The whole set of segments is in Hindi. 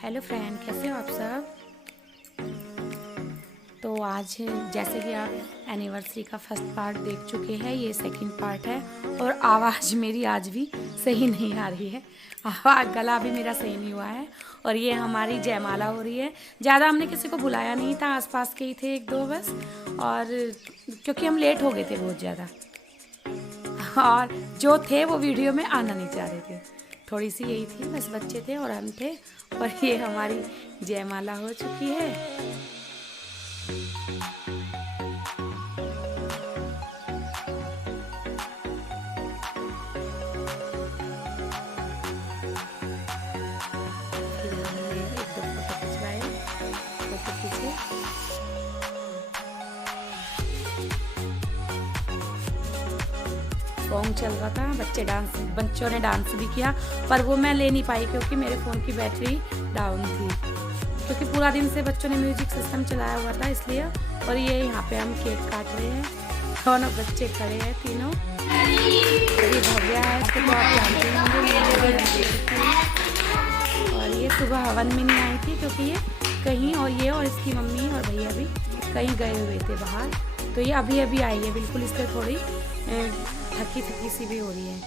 हेलो फ्रेंड, कैसे हो आप सब। तो आज जैसे कि आप एनिवर्सरी का फर्स्ट पार्ट देख चुके हैं, ये सेकंड पार्ट है। और आवाज़ मेरी आज भी सही नहीं आ रही है, आवाज़ गला भी मेरा सही नहीं हुआ है। और ये हमारी जयमाला हो रही है। ज़्यादा हमने किसी को बुलाया नहीं था, आसपास के ही थे एक दो बस। और क्योंकि हम लेट हो गए थे बहुत ज़्यादा, और जो थे वो वीडियो में आना नहीं चाह रहे थे। थोड़ी सी यही थी, बस बच्चे थे और हम थे। और ये हमारी जयमाला हो चुकी है। फिर हमने एक दो फोटो खिंचवाए, फोटो खींचे। सॉन्ग चल रहा था, बच्चों ने डांस भी किया, पर वो मैं ले नहीं पाई क्योंकि मेरे फ़ोन की बैटरी डाउन थी। क्योंकि पूरा दिन से बच्चों ने म्यूजिक सिस्टम चलाया हुआ था इसलिए। और ये यहाँ पे हम केक काट रहे हैं, दोनों बच्चे खड़े हैं तीनों। ये भव्या है, इसको तो आप जानते होंगे। और ये सुबह हवन में नहीं आई थी क्योंकि ये कहीं, और ये और इसकी मम्मी और भैया भी कहीं गए हुए थे बाहर। तो ये अभी अभी आई है, बिल्कुल इससे थोड़ी थकी थकी सी भी हो रही है।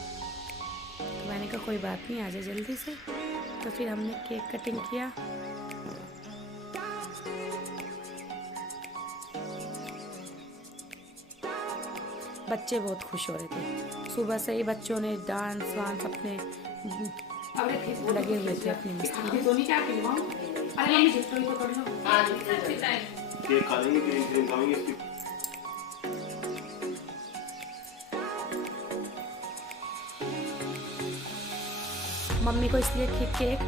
तो मैंने कहा कोई बात नहीं, आ जाए जल्दी से। तो फिर हमने केक कटिंग किया। बच्चे बहुत खुश हो रहे थे, सुबह से ही बच्चों ने डांस वांस अपने लगे हुए थे अपनी मस्ती में। मम्मी को इसलिए केक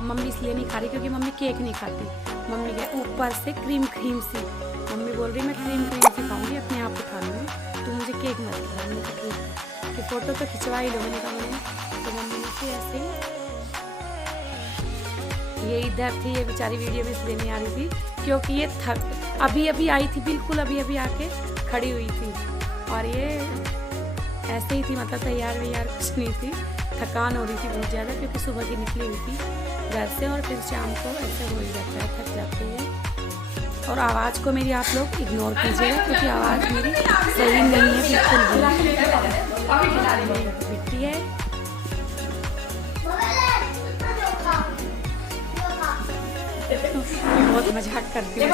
मम्मी इसलिए नहीं खा रही क्योंकि मम्मी केक नहीं खाती। मम्मी के ऊपर से क्रीम सी, मम्मी बोल रही मैं क्रीम सी खाऊंगी, अपने आप उठा लूँगी, तो मुझे केक मत खिला। मैंने कहा कि फ़ोटो तो खिंचवा ही लो, मैंने कहा मैंने। तो मम्मी ने फिर ऐसे ही, ये इधर थी, ये बेचारी वीडियो में इसलिए नहीं आ रही थी क्योंकि ये अभी अभी आई थी, बिल्कुल अभी अभी आके खड़ी हुई थी। और ये ऐसे ही थी, मतलब तैयार वैयार कुछ नहीं थी। थकान हो रही थी बहुत ज़्यादा क्योंकि सुबह की निकली हुई थी घर से, और फिर शाम को ऐसे हो ही जाता है, थक जाती है। और आवाज़ को मेरी आप लोग इग्नोर कीजिएगा क्योंकि आवाज़ मेरी सही नहीं है बिल्कुल भी। बिट्टी है, बहुत मजाक करती है,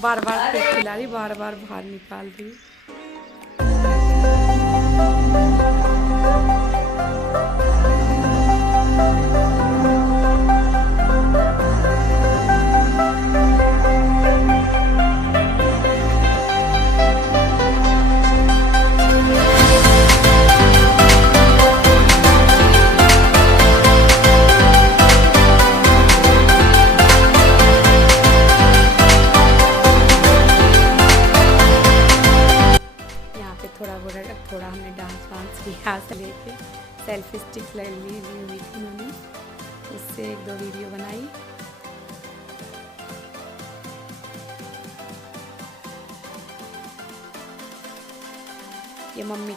बार बार पेट खिला रही, बार बार बाहर निकाल रही। थोड़ा हमने डांस वांस किया, से लेके सेल्फी स्टिक ले ली हुई थी उन्होंने, उससे एक दो वीडियो बनाई। ये मम्मी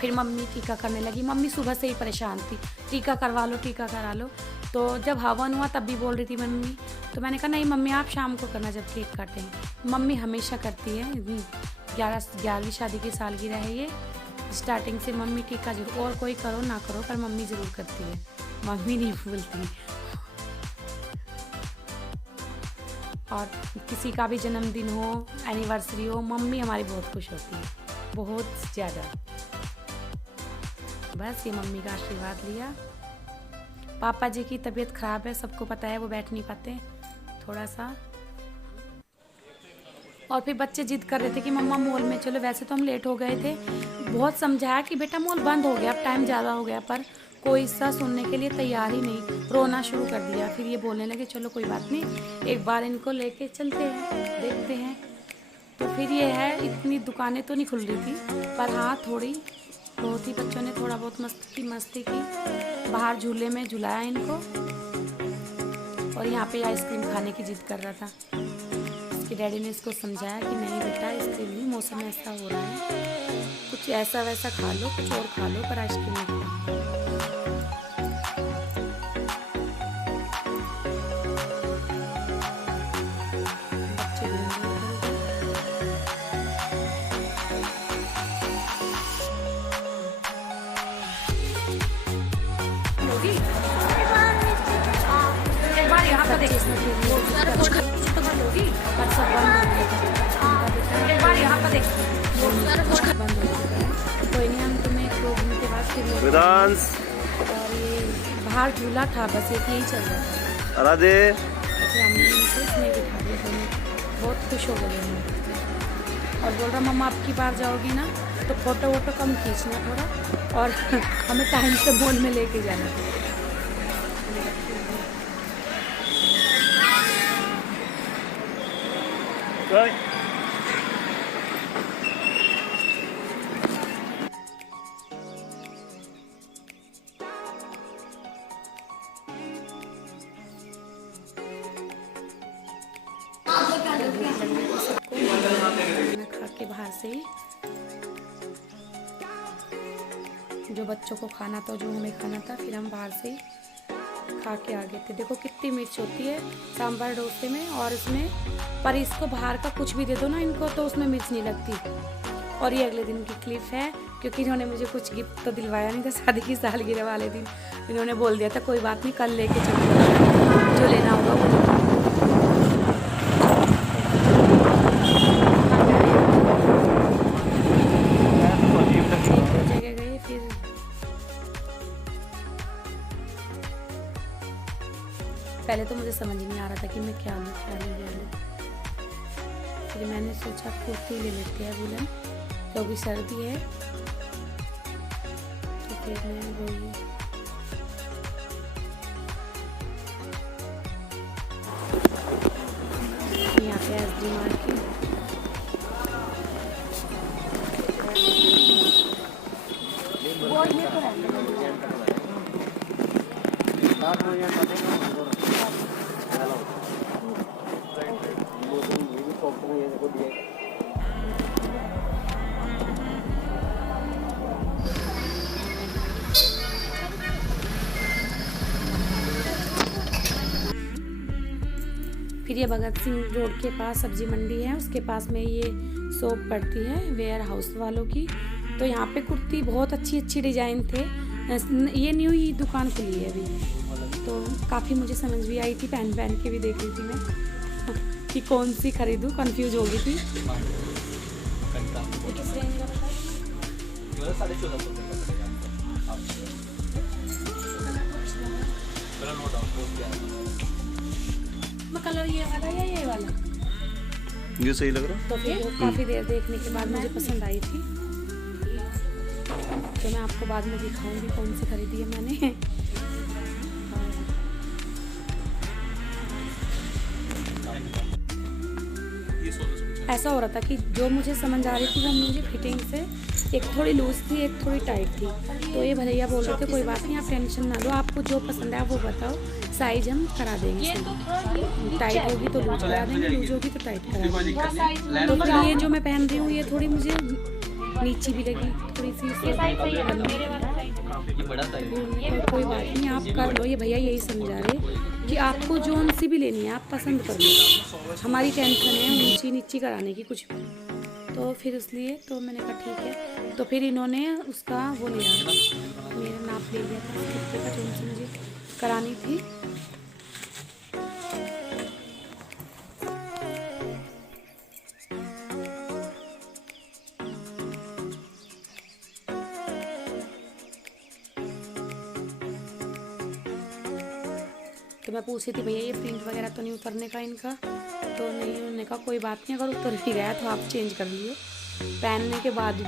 फिर मम्मी टीका करने लगी। मम्मी सुबह से ही परेशान थी, टीका करवा लो, टीका करा लो। तो जब हवन हुआ तब भी बोल रही थी मम्मी। तो मैंने कहा नहीं मम्मी, आप शाम को करना जब केक काटें। मम्मी हमेशा करती है, 11वीं शादी की सालगिरह है ये। स्टार्टिंग से मम्मी टीका जरूर, और कोई करो ना करो पर मम्मी ज़रूर करती है, मम्मी नहीं भूलती। और किसी का भी जन्मदिन हो, एनिवर्सरी हो, मम्मी हमारी बहुत खुश होती है, बहुत ज़्यादा। बस ये मम्मी का आशीर्वाद लिया। पापा जी की तबीयत ख़राब है, सबको पता है, वो बैठ नहीं पाते थोड़ा सा। और फिर बच्चे जिद कर रहे थे कि मम्मा मॉल में चलो। वैसे तो हम लेट हो गए थे, बहुत समझाया कि बेटा मॉल बंद हो गया, अब टाइम ज़्यादा हो गया, पर कोई सा सुनने के लिए तैयार ही नहीं, रोना शुरू कर दिया। फिर ये बोलने लगे चलो कोई बात नहीं, एक बार इनको लेके चलते हैं, देखते हैं। तो फिर ये है, इतनी दुकानें तो नहीं खुल रही थी, पर हाँ थोड़ी बहुत ही बच्चों ने थोड़ा बहुत मस्ती की। बाहर झूले में झुलाया इनको, और यहाँ पे आइसक्रीम खाने की जिद कर रहा था। इसके डैडी ने इसको समझाया कि नहीं बेटा, आइसक्रीम नहीं, मौसम ऐसा हो रहा है, कुछ ऐसा वैसा खा लो, कुछ और खा लो, पर आइसक्रीम नहीं खाओ। लोगी? एक बार यहाँ पर देख, कुछ तो कर लोगी, पर सब बंद हो गया। एक बार यहाँ पर देख, कुछ बंद हो चुका है। कोई नहीं, हम तुम्हें 2 दिन के बाद फिर और ये बाहर झूला था, बस एक यही चल रहा था। राधे हमने इनको इसमें बिठा दिया, दोनों बहुत खुश हो गए हैं और बोल रहा मम्मा आपकी बार जाओगी ना तो फोटो वोटो कम खींचना थोड़ा, और हमें टाइम से मॉल में लेके जाना। खा के बाहर से ही जो बच्चों को खाना था, जो हमें खाना था, फिर हम बाहर से ही खा के आ गए थे। देखो कितनी मिर्च होती है सांभर डोसे में और इसमें, पर इसको बाहर का कुछ भी दे दो ना इनको तो उसमें मिर्च नहीं लगती। और ये अगले दिन की क्लिप है, क्योंकि इन्होंने मुझे कुछ गिफ्ट तो दिलवाया नहीं था शादी की सालगिरह वाले दिन। इन्होंने बोल दिया था कोई बात नहीं कल लेके चलो, जो लेना होगा वो जगह गए। फिर पहले तो मुझे समझ नहीं आ रहा था कि मैं क्या लूँ क्या नहीं लूँ। फिर मैंने सोचा कुर्ती ले लेते हैं वुलन, क्योंकि सर्दी है। तो फिर मैं वही यहाँ पे SD मार्केट, फिर ये भगत सिंह रोड के पास सब्जी मंडी है, उसके पास में ये शॉप पड़ती है वेयर हाउस वालों की। तो यहाँ पे कुर्ती बहुत अच्छी अच्छी डिज़ाइन थे। ये न्यू ही दुकान खुली है अभी, तो काफ़ी मुझे समझ भी आई थी, पहन के भी देख रही थी मैं कि कौन सी खरीदूँ, कंफ्यूज हो गई थी। कलर ये वाला या ये वाला? ये सही लग रहा है। तो फिर काफ़ी देर देखने के बाद मुझे पसंद आई थी, तो मैं आपको बाद में दिखाऊंगी कौन सी खरीदी है मैंने। ऐसा हो रहा था कि जो मुझे समझ आ रही थी वो मुझे फिटिंग से, एक थोड़ी लूज थी एक थोड़ी टाइट थी। तो ये भैया बोल रहे थे कोई बात नहीं आप टेंशन ना लो, आपको जो पसंद है वो बताओ, साइज हम करा देंगे। टाइट होगी तो लूज करा देंगे, लूज होगी तो टाइट करा देंगे। तो फिर ये जो मैं पहन रही हूँ ये थोड़ी मुझे नीची भी लगी, थोड़ी सी कोई बात नहीं आप कर लो। ये भैया यही समझा रहे कि आपको जोन सी भी लेनी है आप पसंद कर लो, हमारी टेंशन है ऊंची नीची कराने की कुछ भी। तो फिर इसलिए तो मैंने कहा ठीक है। तो फिर इन्होंने उसका वो लिया, मेरा नाप ले लिया था कुर्ते का जो मुझे करानी थी। तो मैं पूछ रही थी भैया ये प्रिंट वगैरह तो नहीं उतरने का इनका? तो नहीं, उन्होंने कहा कोई बात नहीं, अगर उतर भी गया तो आप चेंज कर लियो पहनने के बाद भी।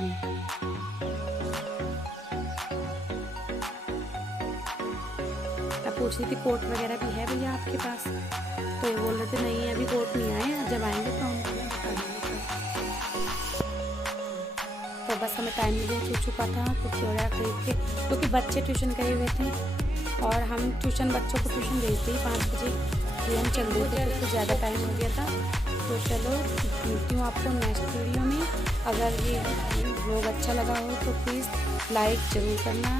मैं पूछ रही थी कोट वगैरह भी है भैया आपके पास? तो ये बोल रहे थे नहीं अभी कोट नहीं आए, जब आएंगे तो हम बता देंगे। तो बस हमें टाइम भी हो चुका था कुर्ती वगैरह खरीद के, क्योंकि बच्चे ट्यूशन गए हुए थे और हम ट्यूशन बच्चों को ट्यूशन भेजते ही 5 बजे, फिर हम चल रहे थे तो ज़्यादा टाइम हो गया था। तो चलो मिलती हूँ आपको नेक्स्ट वीडियो में। अगर ये व्लॉग अच्छा लगा हो तो प्लीज़ लाइक ज़रूर करना।